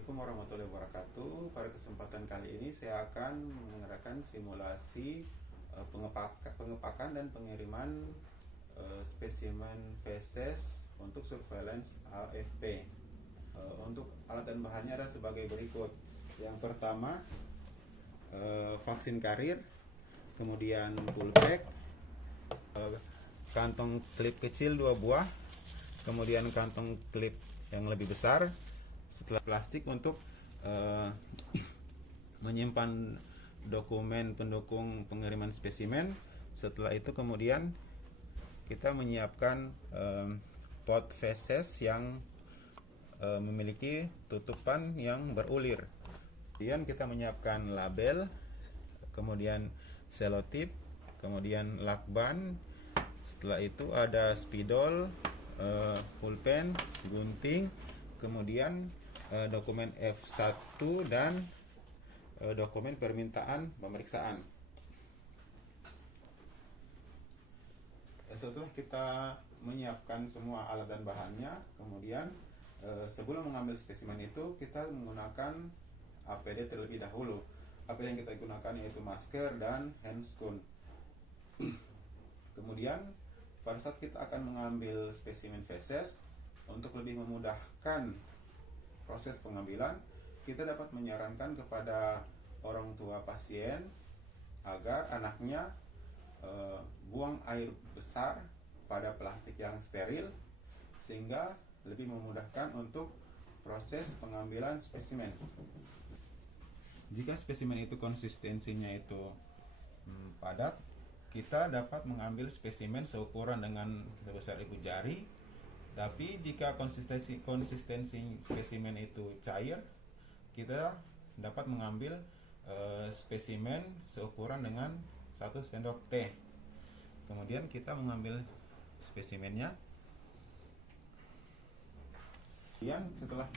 Assalamualaikum warahmatullahi wabarakatuh. Pada kesempatan kali ini saya akan mengadakan simulasi pengepakan dan pengiriman spesimen feses untuk surveillance AFP. Untuk alat dan bahannya ada sebagai berikut. Yang pertama vaksin karir, kemudian pulpek, kantong klip kecil 2 buah, kemudian kantong klip yang lebih besar, setelah plastik untuk menyimpan dokumen pendukung pengiriman spesimen. Setelah itu kemudian kita menyiapkan pot feses yang memiliki tutupan yang berulir. Kemudian kita menyiapkan label, kemudian selotip, kemudian lakban. Setelah itu ada spidol, pulpen, gunting, kemudian dokumen F1 dan dokumen permintaan pemeriksaan. Setelah kita menyiapkan semua alat dan bahannya, kemudian sebelum mengambil spesimen itu kita menggunakan APD terlebih dahulu. APD yang kita gunakan yaitu masker dan handscoon. Kemudian pada saat kita akan mengambil spesimen feses, untuk lebih memudahkan proses pengambilan, kita dapat menyarankan kepada orang tua pasien agar anaknya buang air besar pada plastik yang steril, sehingga lebih memudahkan untuk proses pengambilan spesimen. Jika spesimen itu konsistensinya itu padat, kita dapat mengambil spesimen seukuran dengan sebesar ibu jari. Tapi jika konsistensi spesimen itu cair, kita dapat mengambil spesimen seukuran dengan 1 sendok teh. Kemudian kita mengambil spesimennya. Kemudian setelah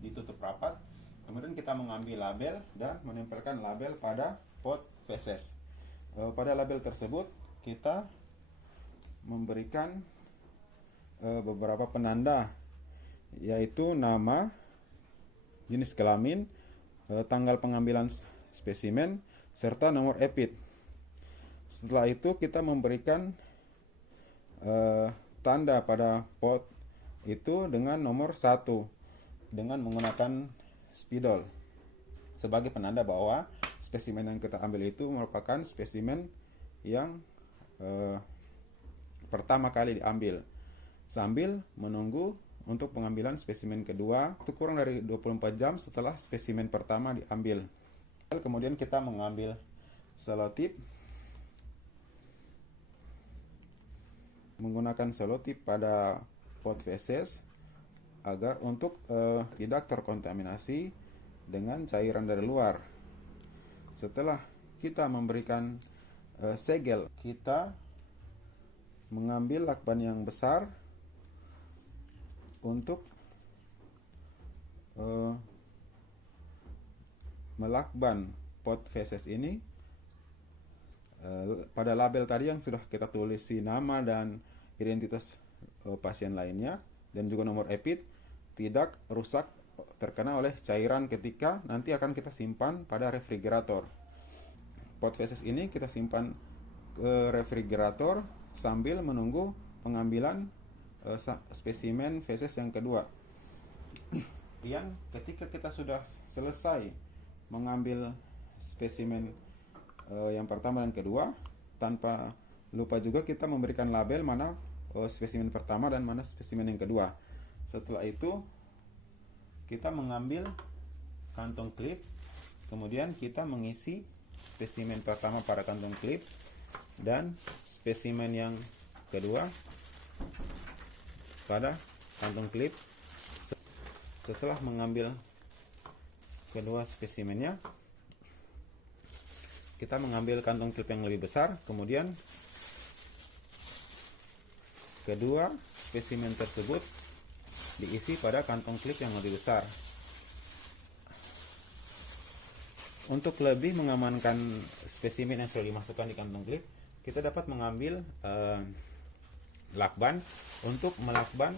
ditutup rapat, kemudian kita mengambil label dan menempelkan label pada pot feses. Pada label tersebut kita memberikan beberapa penanda, yaitu nama, jenis kelamin, tanggal pengambilan spesimen, serta nomor EPID. Setelah itu kita memberikan tanda pada pot itu dengan nomor 1 dengan menggunakan spidol sebagai penanda bahwa spesimen yang kita ambil itu merupakan spesimen yang pertama kali diambil, sambil menunggu untuk pengambilan spesimen kedua itu kurang dari 24 jam setelah spesimen pertama diambil. Kemudian kita mengambil selotip, menggunakan selotip pada pot feses agar untuk tidak terkontaminasi dengan cairan dari luar. Setelah kita memberikan segel, kita mengambil lakban yang besar untuk melakban pot feses ini. Pada label tadi yang sudah kita tulisi nama dan identitas pasien lainnya dan juga nomor EPID tidak rusak terkena oleh cairan ketika nanti akan kita simpan pada refrigerator. Pot feses ini kita simpan ke refrigerator sambil menunggu pengambilan spesimen feses yang kedua. Kemudian ketika kita sudah selesai mengambil spesimen yang pertama dan kedua, tanpa lupa juga kita memberikan label mana spesimen pertama dan mana spesimen yang kedua. Setelah itu kita mengambil kantong klip, kemudian kita mengisi spesimen pertama pada kantong klip dan spesimen yang kedua pada kantong klip. Setelah mengambil kedua spesimennya, kita mengambil kantong klip yang lebih besar, kemudian kedua spesimen tersebut diisi pada kantong klip yang lebih besar. Untuk lebih mengamankan spesimen yang sudah dimasukkan di kantong klip, kita dapat mengambil lakban untuk melakban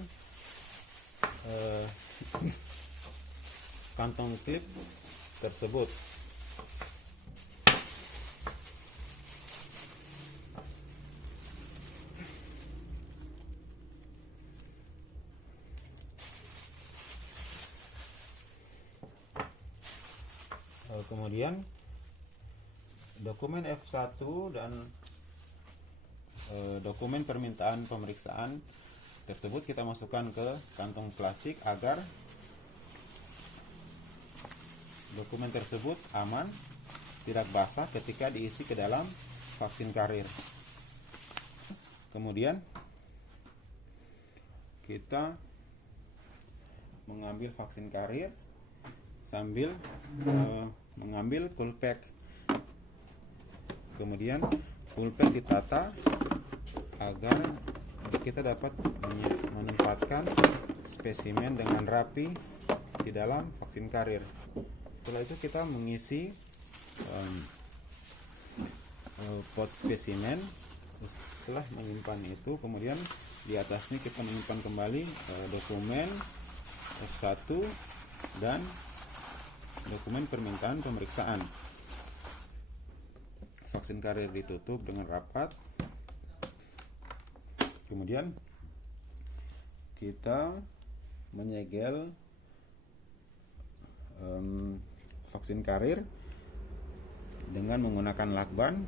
kantong klip tersebut. Kemudian dokumen F1 dan dokumen permintaan pemeriksaan tersebut kita masukkan ke kantong plastik agar dokumen tersebut aman, tidak basah ketika diisi ke dalam vaksin karir. Kemudian kita mengambil vaksin karir sambil mengambil pulpek. Kemudian pulpek ditata agar kita dapat menempatkan spesimen dengan rapi di dalam vaksin karir. Setelah itu kita mengisi pot spesimen. Setelah menyimpan itu, kemudian di atasnya kita menyimpan kembali dokumen F1 dan dokumen permintaan pemeriksaan. Vaksin karir ditutup dengan rapat. Kemudian kita menyegel vaksin karir dengan menggunakan lakban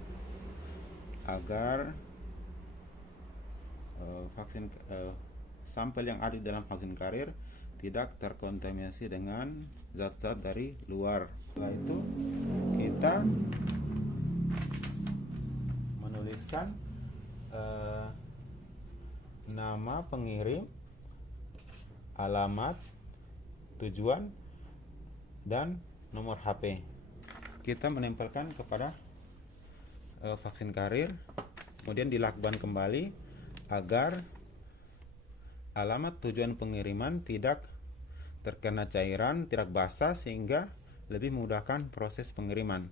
agar sampel yang ada di dalam vaksin karir tidak terkontaminasi dengan zat-zat dari luar. Setelah itu kita menuliskan nama pengirim, alamat, tujuan, dan nomor HP. Kita menempelkan kepada vaksin karir, kemudian dilakban kembali agar alamat tujuan pengiriman tidak terkena cairan, tidak basah, sehingga lebih memudahkan proses pengiriman.